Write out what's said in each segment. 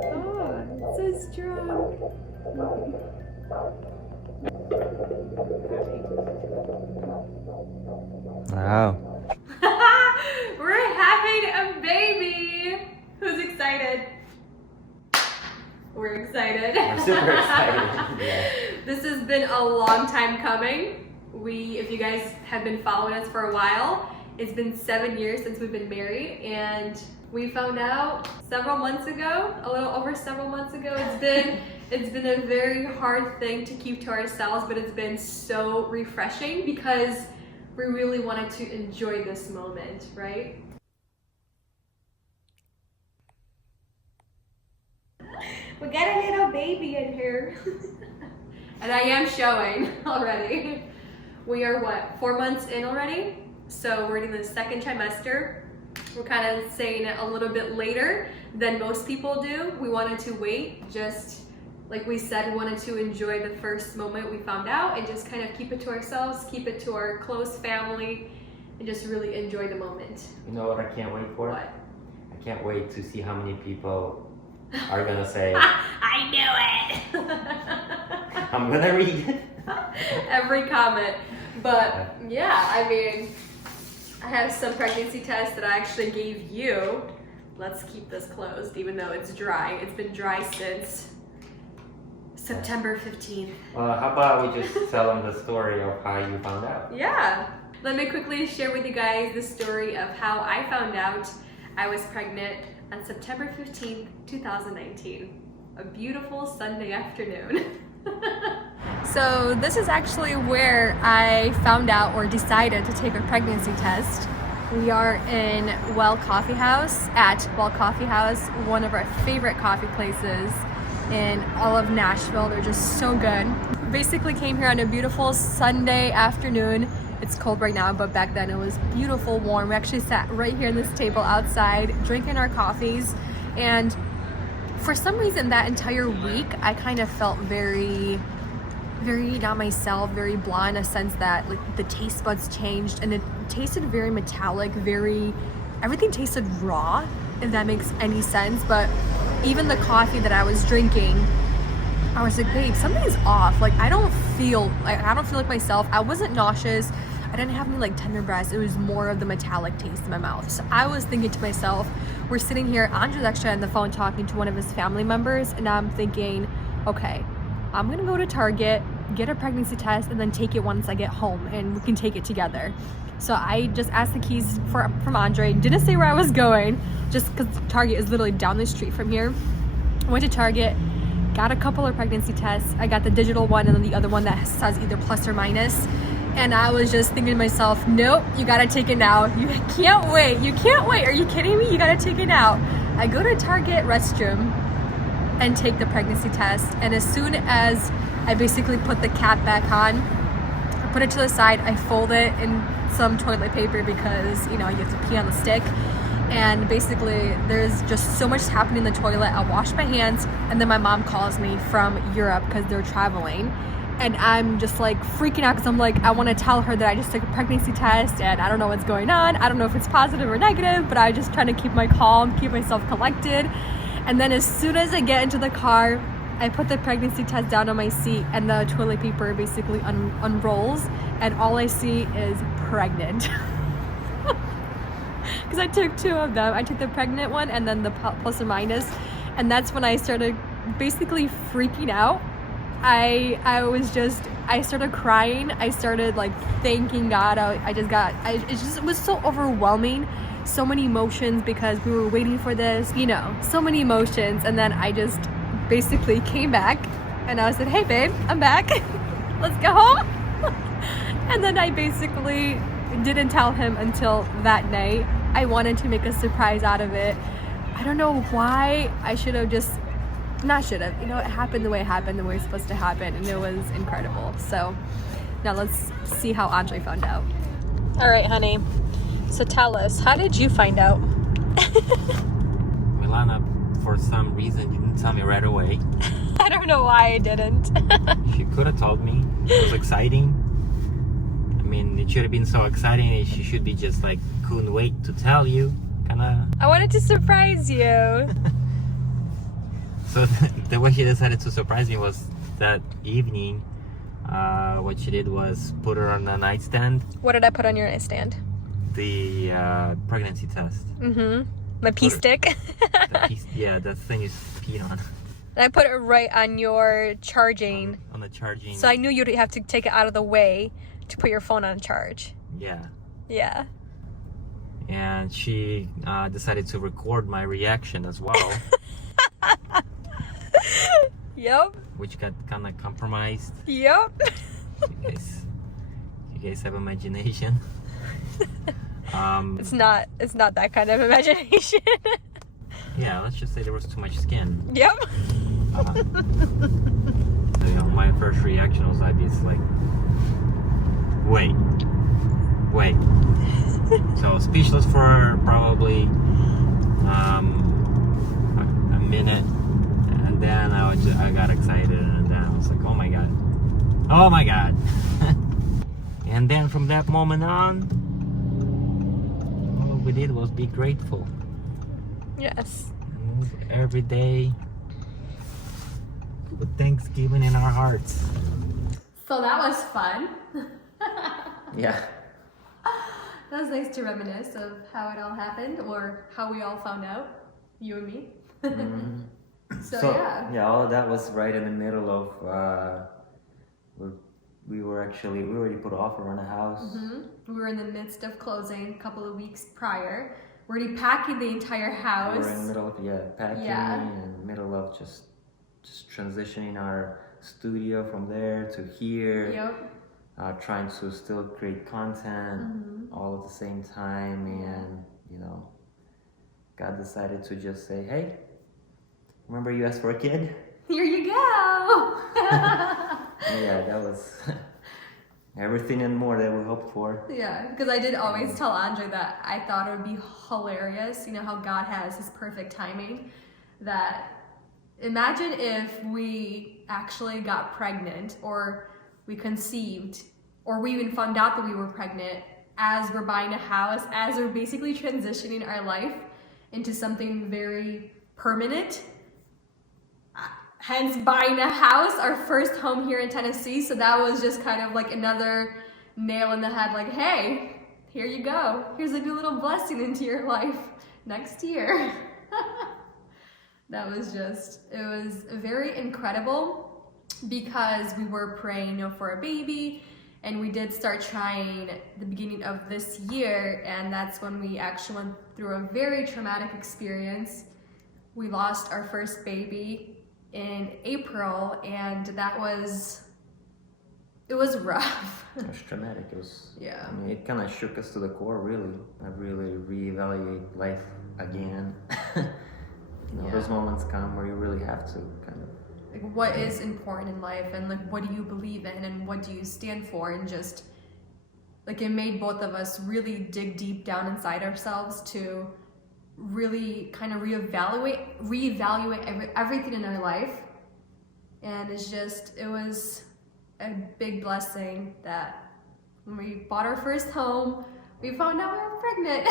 Oh, it's so strong. Wow. We're having a baby. Who's excited? We're excited. I'm super excited. Yeah. This has been a long time coming. If you guys have been following us for a while, it's been 7 years since we've been married, and we found out several months ago, a little over several months ago. It's been a very hard thing to keep to ourselves, but it's been so refreshing because we really wanted to enjoy this moment, right? We got a little baby in here. And I am showing already. We are what, 4 months in already? So we're in the second trimester. We're kind of saying it a little bit later than most people do. We wanted to wait, just like we said, we wanted to enjoy the first moment we found out and just kind of keep it to ourselves, keep it to our close family, and just really enjoy the moment. You know what I can't wait for? What? I can't wait to see how many people are gonna say, I knew it! I'm gonna read it. Every comment. But yeah, I mean, I have some pregnancy tests that I actually gave you. Let's keep this closed, even though it's dry. It's been dry since September 15th. Well, how about we just tell them the story of how you found out? Yeah. Let me quickly share with you guys the story of how I found out I was pregnant on September 15th, 2019. A beautiful Sunday afternoon. So this is actually where I found out or decided to take a pregnancy test. We are in Well Coffee House, at Well Coffee House, one of our favorite coffee places in all of Nashville. They're just so good. Basically came here on a beautiful Sunday afternoon. It's cold right now, but back then it was beautiful, warm. We actually sat right here on this table outside, drinking our coffees, and for some reason that entire week I kind of felt very not myself, very blah, in a sense that like the taste buds changed and it tasted very metallic, everything tasted raw, if that makes any sense. But even the coffee that I was drinking, I was like, babe, something's off. Like I don't feel like myself. I wasn't nauseous. I didn't have any like tender breasts. It was more of the metallic taste in my mouth. So I was thinking to myself, we're sitting here, Andrew's actually on the phone talking to one of his family members, and I'm thinking, okay, I'm gonna go to Target, get a pregnancy test, and then take it once I get home, and we can take it together. So I just asked the keys from Andre, didn't say where I was going, just because Target is literally down the street from here. Went to Target, got a couple of pregnancy tests. I got the digital one and then the other one that says either plus or minus. And I was just thinking to myself, nope, you gotta take it now. You can't wait. Are you kidding me? You gotta take it now. I go to Target restroom and take the pregnancy test. And as soon as I basically put the cap back on, I put it to the side, I fold it in some toilet paper because, you know, you have to pee on the stick. And basically there's just so much happening in the toilet. I wash my hands, and then my mom calls me from Europe because they're traveling. And I'm just like freaking out because I'm like, I want to tell her that I just took a pregnancy test and I don't know what's going on. I don't know if it's positive or negative, but I just trying to keep my calm, keep myself collected. And then as soon as I get into the car, I put the pregnancy test down on my seat, and the toilet paper basically unrolls, and all I see is pregnant. Because I took 2 of them. I took the pregnant one and then the plus or minus, and that's when I started basically freaking out. I started crying. I started like thanking God. It just was so overwhelming. So many emotions because we were waiting for this, you know, so many emotions. And then I just basically came back and I said, hey babe, I'm back. Let's go home. And then I basically didn't tell him until that night. I wanted to make a surprise out of it. I don't know why. I should have just, not should have, you know, it happened the way it happened, the way it's supposed to happen, and it was incredible. So now let's see how Andre found out. All right, honey. So tell us, how did you find out? Milana, for some reason, didn't tell me right away. I don't know why I didn't. She could have told me. It was exciting. I mean, it should have been so exciting. She should be just like, couldn't wait to tell you. Kinda. I wanted to surprise you. So the way she decided to surprise me was that evening. What she did was put her on a nightstand. What did I put on your nightstand? The pregnancy test. Mm-hmm. My pee stick. Yeah, that thing is peed on. And I put it right on your charging. On the charging. So I knew you'd have to take it out of the way to put your phone on charge. Yeah. Yeah. And she decided to record my reaction as well. Yep. Which got kind of compromised. Yep. You guys have imagination. It's not that kind of imagination. Yeah, let's just say there was too much skin. Yep. So, my first reaction was obvious, like, wait. So speechless for probably a minute, and then I got excited, and then I was like, oh my god. And then from that moment on, all we did was be grateful. Yes. Every day with Thanksgiving in our hearts. So that was fun. Yeah. That was nice to reminisce of how it all happened, or how we all found out, you and me. Mm-hmm. So yeah. All of that was right in the middle of we already put an offer on a house. Mm-hmm. We were in the midst of closing a couple of weeks prior. We're already packing the entire house. We were in the middle of packing, and middle of just transitioning our studio from there to here. Yep. Trying to still create content all at the same time, and God decided to just say, hey, remember you asked for a kid? Here you go. Yeah, that was everything and more that we hoped for. Yeah, because I did always tell Andre that I thought it would be hilarious, how God has his perfect timing, that imagine if we actually got pregnant, or we conceived, or we even found out that we were pregnant as we're buying a house, as we're basically transitioning our life into something very permanent. Hence buying a house, our first home here in Tennessee. So that was just kind of like another nail in the head, like, hey, here you go. Here's a new little blessing into your life next year. It was very incredible, because we were praying, for a baby, and we did start trying at the beginning of this year, and that's when we actually went through a very traumatic experience. We lost our first baby in April, and it was rough. It was traumatic. It was, yeah. I mean, it kind of shook us to the core, really. I really reevaluate life again. Those moments come where you really have to kind of, like, what is important in life, and like, what do you believe in, and what do you stand for, and just like, it made both of us really dig deep down inside ourselves to really kind of reevaluate everything in our life. And it was a big blessing that when we bought our first home, we found out we were pregnant.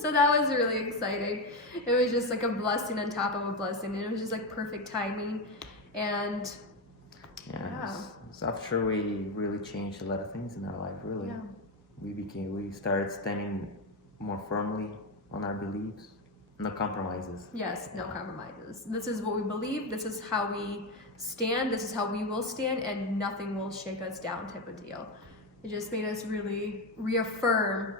So that was really exciting. It was just like a blessing on top of a blessing, and it was just like perfect timing. And so after we really changed a lot of things in our life, really. Yeah. We started standing more firmly on our beliefs. No compromises. Yes, no compromises. This is what we believe, this is how we stand, this is how we will stand, and nothing will shake us down, type of deal. It just made us really reaffirm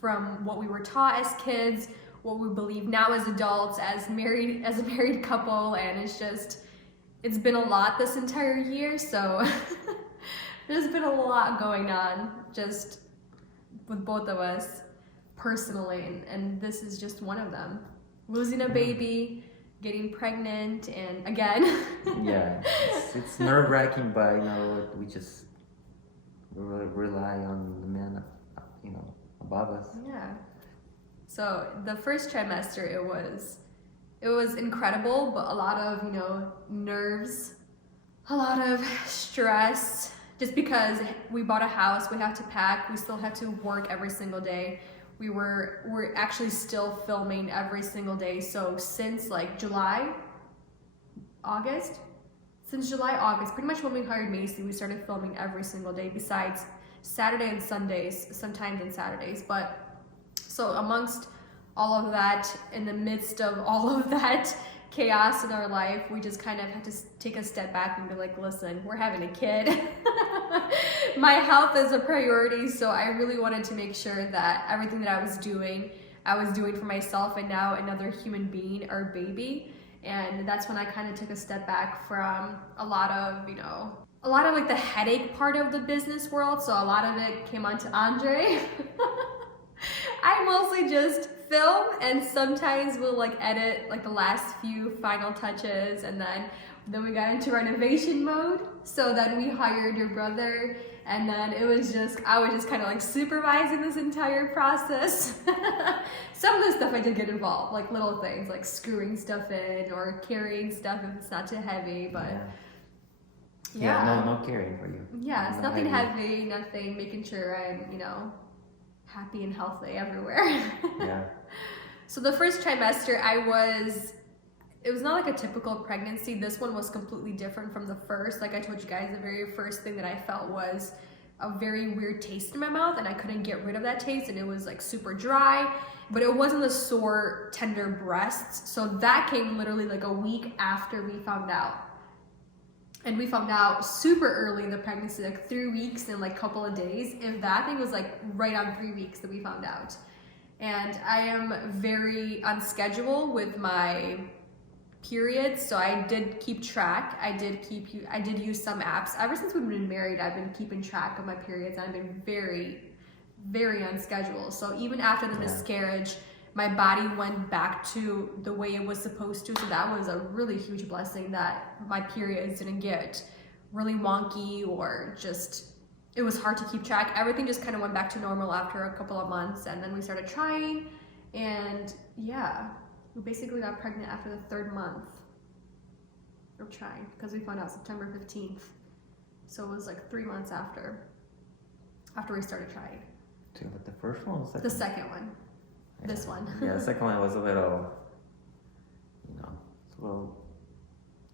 from what we were taught as kids, what we believe now as adults, as a married couple, and it's been a lot this entire year, so there's been a lot going on just with both of us personally, and this is just one of them. Losing a baby, getting pregnant, and again. Yeah, it's nerve-wracking, but we just really rely on the man, above us. Yeah. So the first trimester, it was incredible, but a lot of nerves, a lot of stress, just because we bought a house, we have to pack, we still have to work every single day. We're actually still filming every single day. So since like July, August. Since July, August, pretty much when we hired Macy, we started filming every single day besides Saturday and Sundays, sometimes on Saturdays. But so amongst all of that, in the midst of all of that chaos in our life, we just kind of had to take a step back and be like, listen, we're having a kid. My health is a priority, so I really wanted to make sure that everything that I was doing for myself and now another human being, our baby. And that's when I kind of took a step back from a lot of like the headache part of the business world. So a lot of it came onto Andre. I mostly just film and sometimes we'll like edit like the last few final touches, and then we got into renovation mode. So then we hired your brother, and then I was just kind of like supervising this entire process. Some of the stuff I did get involved, like little things like screwing stuff in or carrying stuff if it's not too heavy, but yeah, no carrying for you. Yeah, it's nothing heavy, nothing, making sure I'm, happy and healthy everywhere. Yeah. So the first trimester it was not like a typical pregnancy. This one was completely different from the first. Like I told you guys, the very first thing that I felt was a very weird taste in my mouth, and I couldn't get rid of that taste, and it was like super dry, but it wasn't the sore, tender breasts. So that came literally like a week after we found out. And we found out super early in the pregnancy, like 3 weeks and like a couple of days. If that thing was like right on 3 weeks that we found out. And I am very on schedule with my periods, so I did keep track. I did use some apps. Ever since we've been married, I've been keeping track of my periods. I've been very, very on schedule. So even after the miscarriage, my body went back to the way it was supposed to. So that was a really huge blessing that my periods didn't get really wonky or just, it was hard to keep track. Everything just kind of went back to normal after a couple of months, and then we started trying, and yeah, we basically got pregnant after the 3rd month of trying, because we found out September 15th. So it was like 3 months after we started trying. But the first one was the second one. Yeah. This one. Yeah, the second one was a little,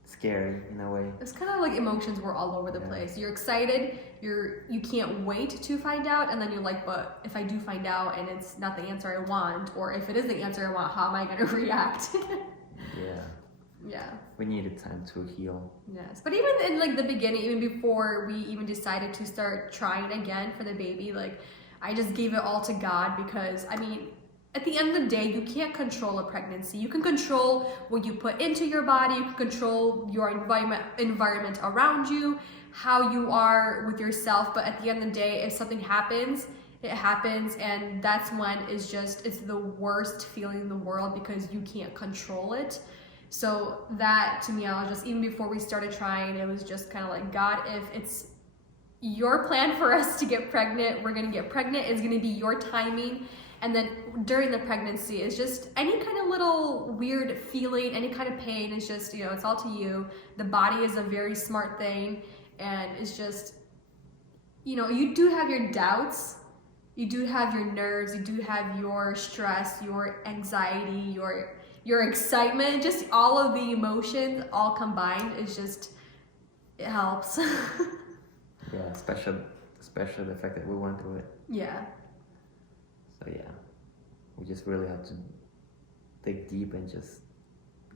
scary in a way. It's kind of like emotions were all over the place. You're excited, you can't wait to find out, and then you're like, but if I do find out and it's not the answer I want, or if it is the answer I want, how am I going to react? Yeah. We needed time to heal. Yes, but even in like the beginning, even before we even decided to start trying again for the baby, like I just gave it all to God, because I mean, at the end of the day, you can't control a pregnancy. You can control what you put into your body. You can control your environment around you, how you are with yourself. But at the end of the day, if something happens, it happens. And that's when it's the worst feeling in the world, because you can't control it. So that, to me, I was just, even before we started trying, it was just kind of like, God, if it's your plan for us to get pregnant, we're going to get pregnant. It's going to be your timing. And then during the pregnancy, it's just any kind of little weird feeling, any kind of pain, it's just, it's all to you. The body is a very smart thing, and it's just, you do have your doubts, you do have your nerves, you do have your stress, your anxiety, your excitement, just all of the emotions all combined. It's just, it helps. Yeah, especially the fact that we went through it. Yeah. So yeah, we just really have to dig deep and just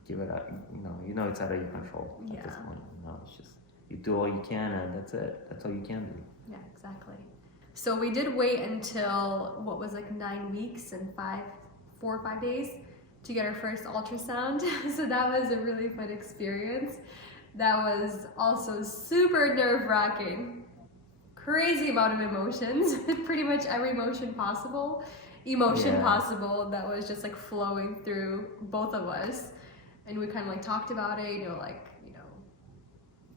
give it up. It's out of your control at this point. It's just, you do all you can, and that's it. That's all you can do. Yeah, exactly. So we did wait until, 9 weeks and 4 or 5 days to get our first ultrasound. So that was a really fun experience. That was also super nerve-wracking. Crazy amount of emotions. Pretty much every emotion possible that was just like flowing through both of us. And we kind of like talked about it,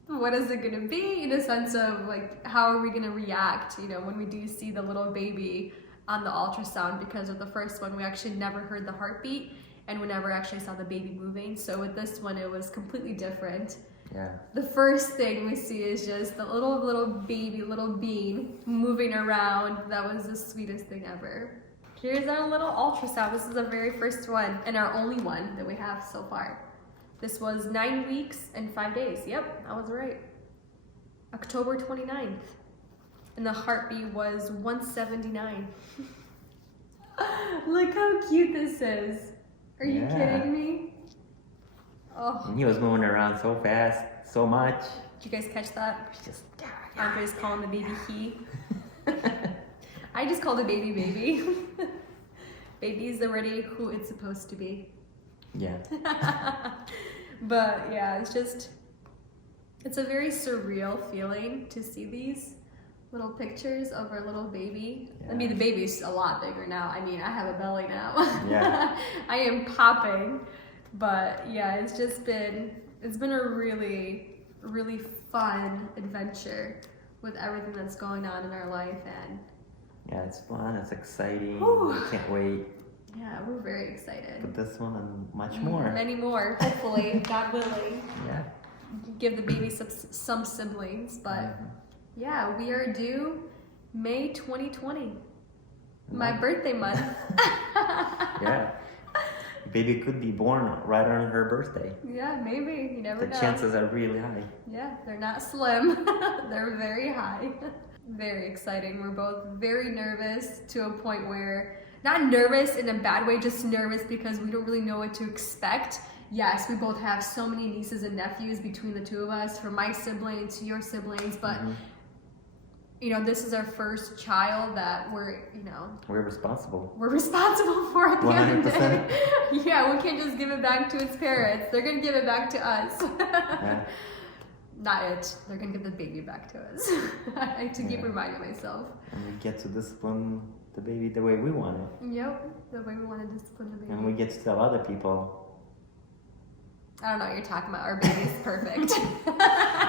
what is it gonna be, in a sense of like, how are we gonna react, when we do see the little baby on the ultrasound, because with the first one, we actually never heard the heartbeat, and we never actually saw the baby moving. So with this one, it was completely different. Yeah. The first thing we see is just the little baby, little bean moving around. That was the sweetest thing ever. Here's our little ultrasound. This is the very first one, and our only one that we have so far. This was 9 weeks and 5 days. Yep, I was right. October 29th. And the heartbeat was 179. Look how cute this is. Are you kidding me? Oh. And he was moving around so fast, so much. Did you guys catch that? Just Andre's calling the baby he. I just call the baby baby. Baby's already who it's supposed to be. Yeah. But yeah, it's a very surreal feeling to see these little pictures of our little baby. Yeah. I mean, the baby's a lot bigger now. I mean, I have a belly now. Yeah. I am popping. But yeah, it's been a really, really fun adventure with everything that's going on in our life. And yeah, it's fun, it's exciting. Whew. We can't wait. Yeah, we're very excited. But this one and much more. Many more, hopefully, God willing. Yeah. Give the baby some siblings, but yeah, we are due May 2020. My birthday month. Yeah. Baby could be born right on her birthday. Yeah, maybe. You never know. The chances are really high. Yeah, they're not slim. They're very high. Very exciting. We're both very nervous to a point where, not nervous in a bad way, just nervous because we don't really know what to expect. Yes, we both have so many nieces and nephews between the two of us, from my siblings to your siblings, but you know, this is our first child that we're responsible. We're responsible for at the end of the day. Yeah, we can't just give it back to its parents. They're gonna give it back to us. Yeah. Not it. They're gonna give the baby back to us. I have to keep reminding myself. And we get to discipline the baby the way we want it. Yep, the way we want to discipline the baby. And we get to tell other people. I don't know what you're talking about. Our baby's perfect.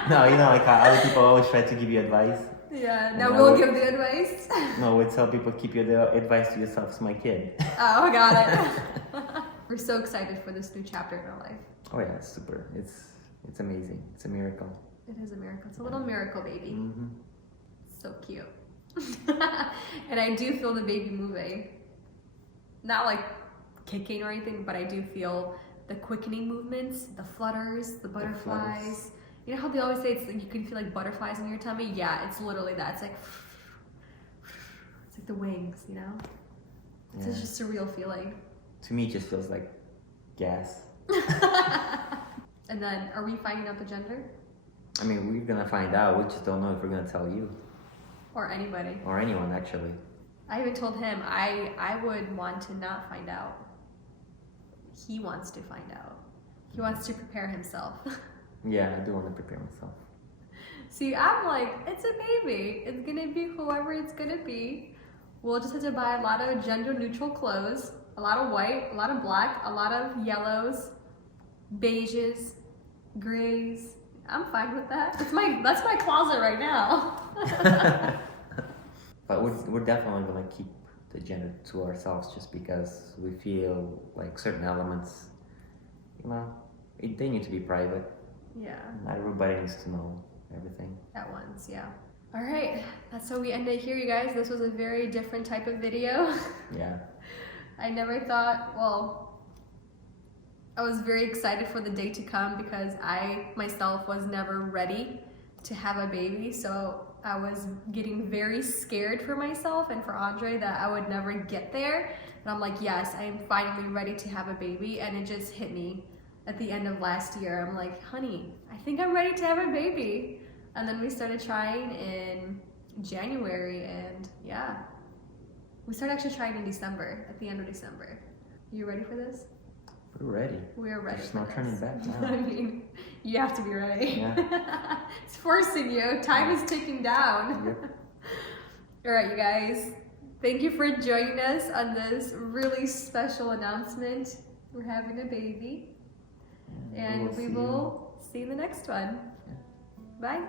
No, you know, like how other people always try to give you advice. Yeah, now we'll give the advice. No, we tell people keep your advice to yourself. It's my kid. Oh, got it. We're so excited for this new chapter in our life. Oh yeah, it's super. It's amazing. It's a miracle. It is a miracle. It's a little miracle baby. Mm-hmm. So cute. And I do feel the baby moving. Not like kicking or anything, but I do feel the quickening movements, the flutters, the butterflies. You know how they always say it's like you can feel like butterflies in your tummy? Yeah, it's literally that. It's like the wings, you know? It's just a real feeling. To me, it just feels like gas. And then, are we finding out the gender? I mean, we're gonna find out. We just don't know if we're gonna tell you. Or anybody. Or anyone, actually. I even told him I would want to not find out. He wants to find out. He wants to prepare himself. Yeah, I do want to prepare myself. See, I'm like, it's a baby. It's gonna be whoever it's gonna be. We'll just have to buy a lot of gender neutral clothes, a lot of white, a lot of black, a lot of yellows, beiges, grays. I'm fine with that. That's my closet right now. But we're definitely gonna keep the gender to ourselves just because we feel like certain elements, you know, they need to be private. Yeah. Not everybody needs to know everything. At once, yeah. All right, that's how we end it here, you guys. This was a very different type of video. Yeah. I never thought, well, I was very excited for the day to come because I myself was never ready to have a baby. So I was getting very scared for myself and for Andre that I would never get there. And I'm like, yes, I am finally ready to have a baby. And it just hit me at the end of last year. I'm like, honey, I think I'm ready to have a baby. And then we started trying in January, and yeah. We started actually trying in December, at the end of December. You ready for this? We're ready. We're ready. There's no turning back now. I mean, you have to be ready. Yeah. It's forcing you. Time is ticking down. Yep. All right, you guys. Thank you for joining us on this really special announcement. We're having a baby. And we will see you in the next one. Bye.